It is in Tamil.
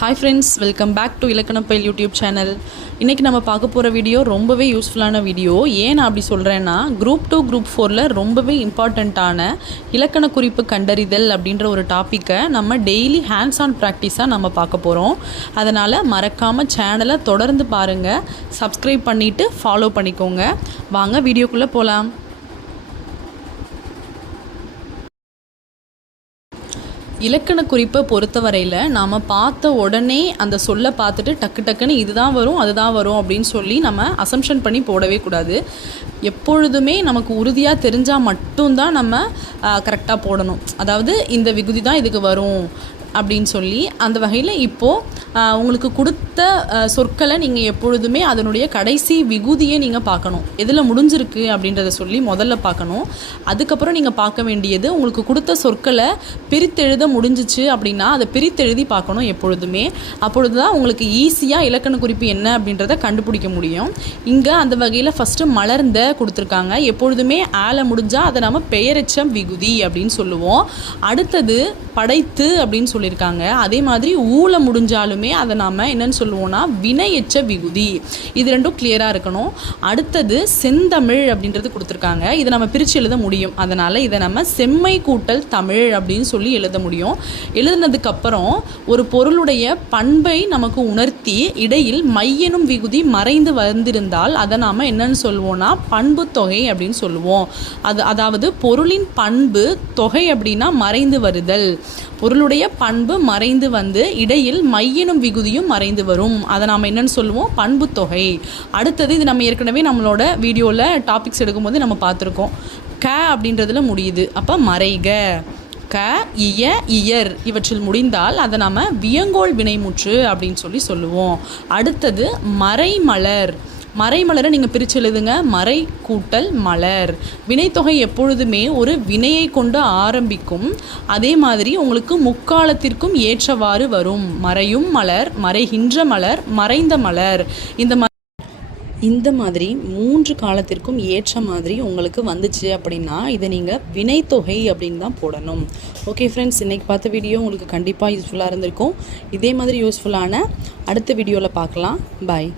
Hi friends, welcome back to இலக்கணப்பயில் யூடியூப் சேனல். இன்றைக்கி நம்ம பார்க்க போகிற வீடியோ ரொம்பவே யூஸ்ஃபுல்லான வீடியோ. ஏன் நான் அப்படி சொல்கிறேன்னா, குரூப் 2 குரூப் 4ல் ரொம்பவே இம்பார்ட்டண்ட்டான இலக்கண குறிப்பு கண்டறிதல் அப்படின்ற ஒரு டாப்பிக்கை நம்ம டெய்லி ஹேண்ட்ஸ் ஆன் ப்ராக்டிஸாக நம்ம பார்க்க போகிறோம். அதனால் மறக்காமல் சேனலை தொடர்ந்து பாருங்கள், சப்ஸ்கிரைப் பண்ணிவிட்டு ஃபாலோ பண்ணிக்கோங்க. வாங்க வீடியோக்குள்ளே போகலாம். இலக்கண குறிப்பை பொறுத்தவரையில் நாம் பார்த்த உடனே அந்த சொல்லை பார்த்துட்டு டக்குன்னு இதுதான் வரும் அதுதான் வரும் அப்படின்னு சொல்லி நம்ம அசம்ஷன் பண்ணி போடவே கூடாது. எப்பொழுதுமே நமக்கு உறுதியாக தெரிஞ்சால் மட்டும்தான் நம்ம கரெக்டாக போடணும். அதாவது இந்த விகுதி தான் இதுக்கு வரும் அப்படின்னு சொல்லி அந்த வகையில் இப்போது உங்களுக்கு கொடுத்த சொற்களை நீங்கள் எப்பொழுதுமே அதனுடைய கடைசி விகுதியை நீங்கள் பார்க்கணும். எதில் முடிஞ்சிருக்கு அப்படின்றத சொல்லி முதல்ல பார்க்கணும். அதுக்கப்புறம் நீங்கள் பார்க்க வேண்டியது, உங்களுக்கு கொடுத்த சொற்களை பிரித்தெழுத முடிஞ்சிச்சு அப்படின்னா அதை பிரித்தெழுதி பார்க்கணும் எப்பொழுதுமே. அப்பொழுது தான் உங்களுக்கு ஈஸியாக இலக்கண குறிப்பு என்ன அப்படின்றத கண்டுபிடிக்க முடியும். இங்கே அந்த வகையில் ஃபஸ்ட்டு மலர்ந்த கொடுத்துருக்காங்க. எப்பொழுதுமே ஆல முடிஞ்சால் அதை நம்ம பெயரெச்சம் விகுதி அப்படின்னு சொல்லுவோம். அடுத்தது படைத்து அப்படின்னு சொல்லியிருக்காங்க. அதே மாதிரி ஊல முடிஞ்சாலுமே அதை நாம் என்னன்னு சொல்லுவோம்னா வினையெச்ச விகுதி. இது ரெண்டும் கிளியராக இருக்கணும். அடுத்தது செந்தமிழ் அப்படின்றது கொடுத்துருக்காங்க. இதை நம்ம பிரித்து எழுத முடியும். அதனால் இதை நம்ம செம்மை கூட்டல் தமிழ் அப்படின்னு சொல்லி எழுத முடியும். எழுதுனதுக்கப்புறம் ஒரு பொருளுடைய பண்பை நமக்கு உணர்த்தி இடையில் மையெனும் விகுதி மறைந்து வந்திருந்தால் அதை நாம் என்னன்னு சொல்லுவோம்னா பண்பு தொகை அப்படின்னு சொல்லுவோம். அதாவது பொருளின் பண்பு தொகை அப்படின்னா மறைந்து வருதல். பொருளுடைய பண்பு மறைந்து வந்து இடையில் மையெனும் விகுதியும் மறைந்து வரும். அதை நாம் என்னன்னு சொல்லுவோம், பண்பு தொகை. அடுத்தது இது நம்ம ஏற்கனவே நம்மளோட வீடியோவில் டாபிக்ஸ் எடுக்கும்போது நம்ம பார்த்துருக்கோம். க அப்படின்றதுல முடியுது. அப்போ மறைக. க, இய, இயர் இவற்றில் முடிந்தால் அதை நம்ம வியங்கோள் வினைமுற்று அப்படின்னு சொல்லுவோம். அடுத்தது மறைமலர். மறைமலரை நீங்கள் பிரித்து எழுதுங்க. மறை கூட்டல் மலர். வினைத்தொகை எப்பொழுதுமே ஒரு வினையை கொண்டு ஆரம்பிக்கும். அதே மாதிரி உங்களுக்கு முக்காலத்திற்கும் ஏற்றவாறு வரும். மறையும் மலர், மறைகின்ற மலர், மறைந்த மலர். இந்த மாதிரி 3 காலத்திற்கும் ஏற்ற மாதிரி உங்களுக்கு வந்துச்சு அப்படின்னா இதை நீங்கள் வினைத்தொகை அப்படின்னு தான் போடணும். ஓகே ஃப்ரெண்ட்ஸ், இன்றைக்கி பார்த்த வீடியோ உங்களுக்கு கண்டிப்பாக யூஸ்ஃபுல்லாக இருந்திருக்கும். இதே மாதிரி யூஸ்ஃபுல்லான அடுத்த வீடியோவில் பார்க்கலாம். பாய்.